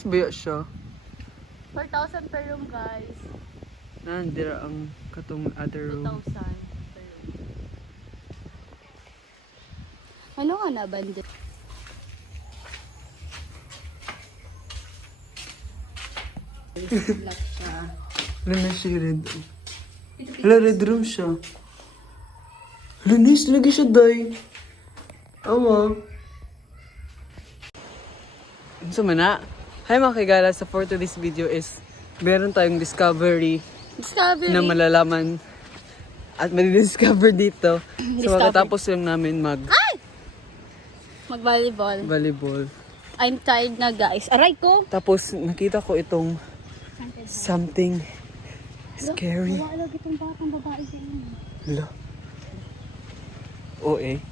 Mas baya siya. 4,000 per room, guys. Nandira ang katong other room. 2,000 per room. Ano nga na, bandit? Black siya. Wala na siya red. Wala red room siya. Wala nice lagi siya, day. Awa. So mana, hi mga kagala, sa for today's video is meron tayong discovery na malalaman at madidiscover dito. So magkatapos lang namin Mag-volleyball. volleyball. I'm tired na, guys. Aray ko! Tapos nakita ko itong something scary. Wala lagi itong batang babae dyan. Hala. Oo eh.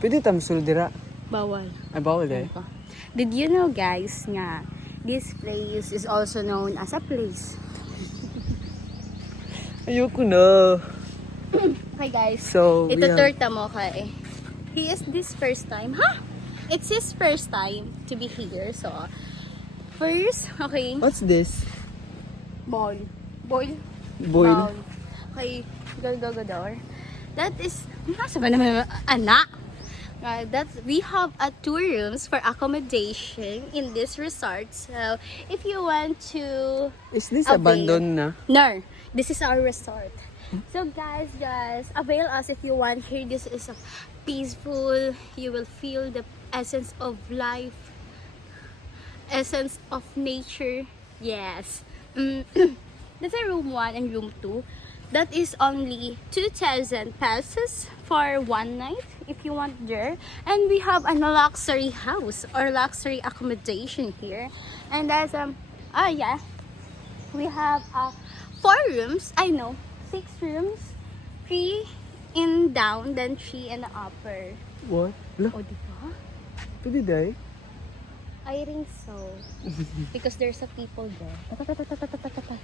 Pwede tayo masulodira. Bawal. Ay, bawal eh. Did you know, guys, nga this place is also known as a place? Ayoko na. Okay, guys. So, Ito yeah. torta mo kay. He is this first time. Huh? It's his first time to be here. So, first, okay. What's this? Boil. Boil. Boil? Okay. Go. That is, nasa ba naman, anak? We have 2 rooms for accommodation in this resort. So, if you want to Is this avail- abandoned na? No, this is our resort. So guys, avail us if you want. Here, this is a peaceful. You will feel the essence of life, essence of nature. Yes. That's a room 1 and room 2. That is only 2,000 pesos for one night if you want there. And we have a luxury house or luxury accommodation here. And that's we have 4 rooms. I know, 6 rooms, 3 in down, then 3 in the upper. What? Hala, O, diba? pwede day? I think so. Because there's a people there.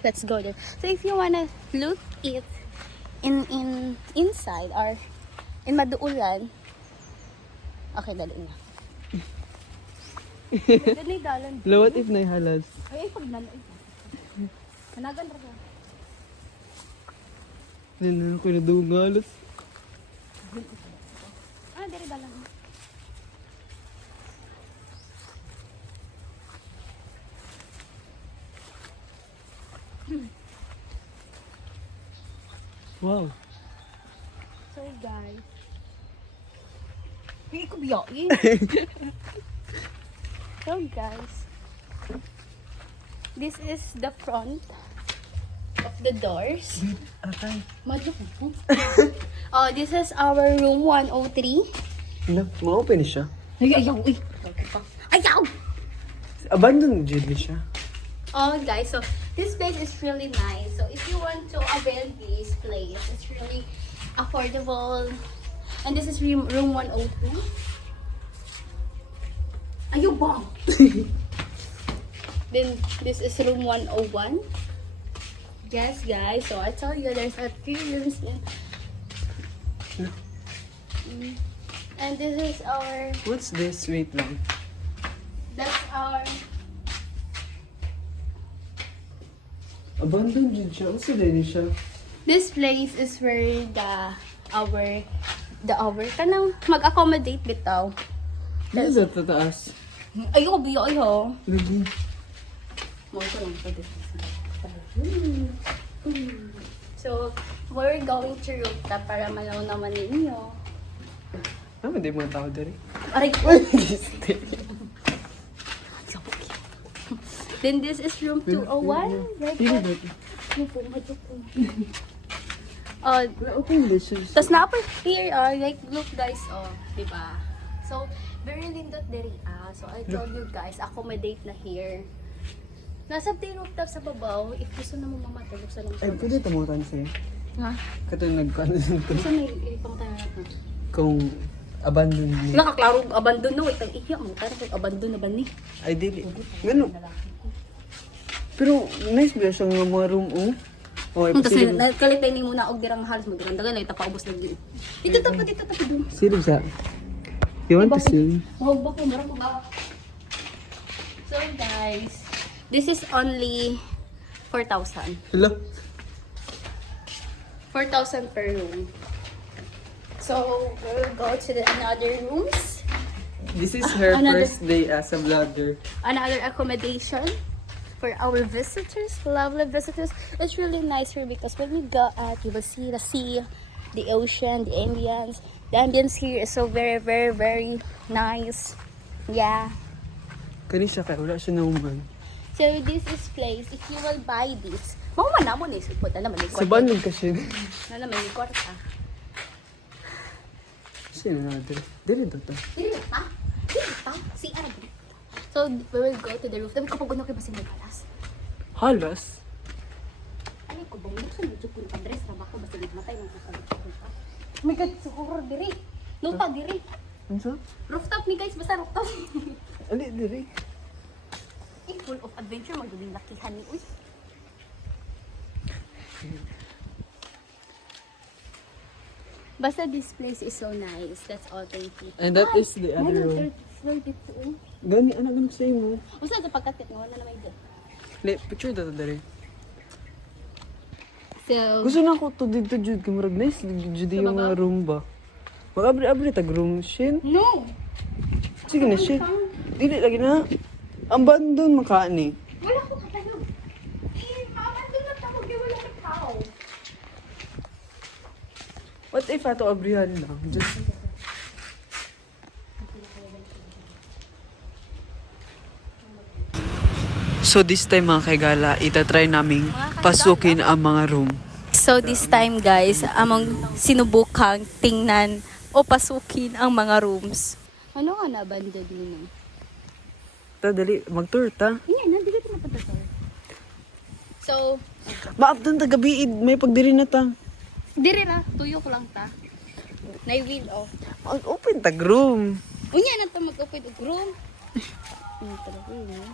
Let's go there. So if you wanna look it in inside or in Maduulan. Okay, dali na. Dali dalan. Hala, what if naihalas? Ay, pag nanoy. Managan ra. Hindi ko nadungalas. Dali dalan. Wow. So guys, hindi ko biyain. So guys, this is the front of the doors. Atay. Oh, this is our room 103. Hala, ma-open siya. Ayaw. Ayaw! Abandoned dyan siya. Oh guys, so this place is really nice. So if you want to avail this place, it's really affordable. And this is room 102. Ayaw bang! Then this is room 101. Yes guys, so I told you there's 3 rooms in. And this is our, What's this? Wait lang. that's our, Abandoned dyan siya. What's din siya? this place is where our kanang mag-accommodate bitaw. Ano sa tataas? Ayoko biyo ayo. Lagi. Mo ko lang pa dito. So, we're going to rooftop para malaw naman ninyo. Ano, hindi mga tao dari? Aray ko. Giste. Then this is room 201. Right Hindi po. ba? Yupo, majupo. Oh, Open this. tas na pa here, like, look guys, diba? So, very lindot diri, So, I told you guys, accommodate na here. Nasa rooftop sa babaw, if gusto na mo mamatulog sa lang. Ay, pwede tamutan sa'yo. Ha? Kato nagkano ko. Gusto na ipang tayo na. Kung abandoned ni. Nakaklaro, abandon na. Wait, ang iya mo. Tara, abandon na ba ni? Ay, dili. Gano. Pero, nice ba siyang mga room, oh? Oh, ay, Tapos pasilip. kalitay ni muna og dirang halos mo dirang dagan ay tapaubos na dito. Dito tapos doon. Silip sa. You want to see? Mahog ba ko marang ba? So guys, guys. This is only 4,000. Hello? 4,000 per room. So, we'll go to the another rooms. This is her Another- first day as a vlogger. Another accommodation for our visitors, lovely visitors. It's really nice here because when you go out, you will see the sea, the ocean, the ambience. The ambience here is so very, very, very nice. Yeah. Kani siya kaya wala siya naman. So this is place, if you will buy this, mauman na mo ni sipot na naman ni Sa banog kasi. na naman ni kwarta. Sino na natin? Dili to. Dili pa? Dili pa? Si Ara dili. So we will go to the roof. Dami kapag ano kayo basing nagpalas. Halas? Ano ko ba? Ano sa medyo kung padres na ba ko basing nagmatay ng kasalit ko pa? Oh my God, siguro diri. No pa diri. Ano sa? Rooftop ni guys, basta rooftop. Ali, dili. Full of adventure, magiging lakihan ni Uy. Basta this place is so nice. That's all, thank you. And that is the other room. Floor dito. Gani, anak ganun sa'yo mo. Usa sa pagkatit nga wala na may dito. Picture dito dali. So, Gusto na ko to dito, Jude. Kamarag nice. Jude yung baba? mga room ba? Mag-abri-abri tag room. Shin? no! Sige na, shin. Dili lagi na. Ang bandon makaani. Wala ko katalo. Eh, mama, doon na tawag yung wala ka tao. What if ato abrihan lang? Just... So this time mga kaigala, itatry naming pasukin ang mga room. So this time guys, among sinubukang tingnan o pasukin ang mga rooms. Ano nga na-abandon mo na? Ta, dali, mag-tour ta. Yan, nandito na pa to. So, Maabdan ta gabi, may pagdiri na ta. dire na, tuyo ko lang ta. Nai-wheel off. Mag-open tag room. Unya na ta mag-open og room. Talaga yun.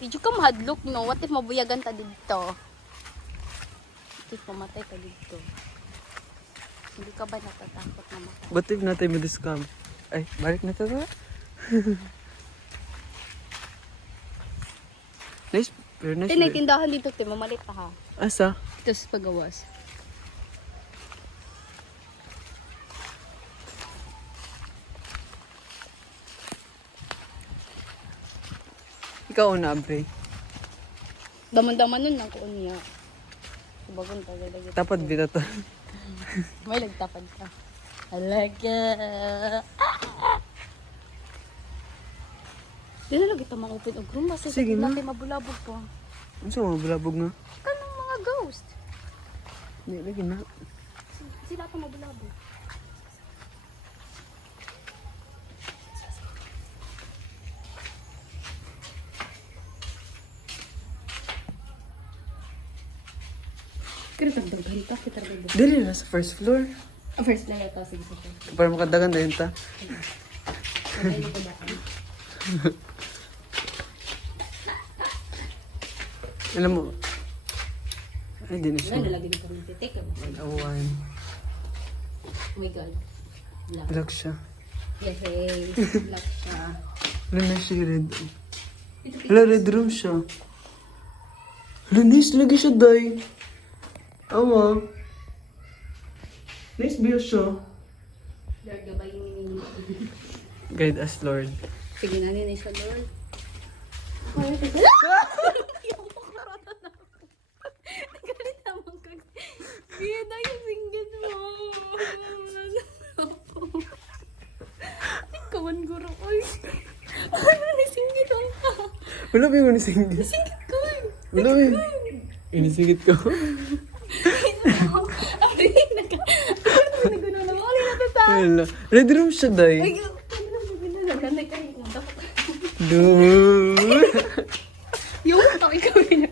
Medyo ka mahadlok, no? What if mabuyagan ta dito? What if mamatay ka dito? Hindi ka ba natatakot na matay? What if natin madiscount? Ay, balik na ta ta. Nice, very nice. Tinitindahan dito, te. Mamalit pa ha. Asa? Ito sa pagawas. Ikaw na, Abre. Daman-daman nun lang ko niya. Subagon pa lagi. Tapat bita to. May nagtapad ka. Halaga. Di na lagi tamang open og room. Kasi Sige na. natin mabulabog po. Ano sa mga bulabog nga? Kanong mga ghost. Hindi, lagi na. Sila itong mabulabog. Kaya tagdagan ka, kita rin. Dili na sa first floor. First level ka, sige sige. Para makadagan na yun ta. Sabay ko ba? Alam mo, ay, di na siya. Ano lagi nito ng titik? Awan. Oh my God. Black. Black siya. Yes, black siya. Wala na siya red. Wala, red room siya. Wala, nice lagi siya, day. Awa. Nice view siya. Lord, gabay ni Guide us, Lord. sige na ni siya, Lord. Galit naman ka. Kaya na yung singgit mo. Kawan guro. Ay. Ano na singgit mo ka? Wala ba yung nisingit? Singgit ko eh. Wala ba yung... Inisingit ko. Ay, nagano na mo. Alin na tata. Wala. Red room siya, day. Ay, nagkanay ka rin. Dude. Yung kami kami na.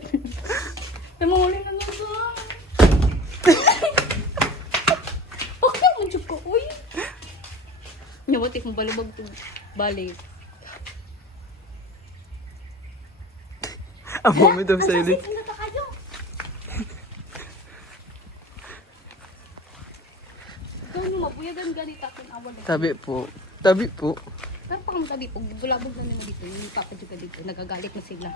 Namuli na lang ba? Bakit naman dyan ko? Uy! Nawatik mo balubag to balik. A moment of silence. Ano pa kayo? Ikaw nyo mabuyagan galit akin awal. Tabi po. Tabi po. Tabi mo tabi po, bulabog na nila dito. Yung papa juga dito, nagagalit na sila.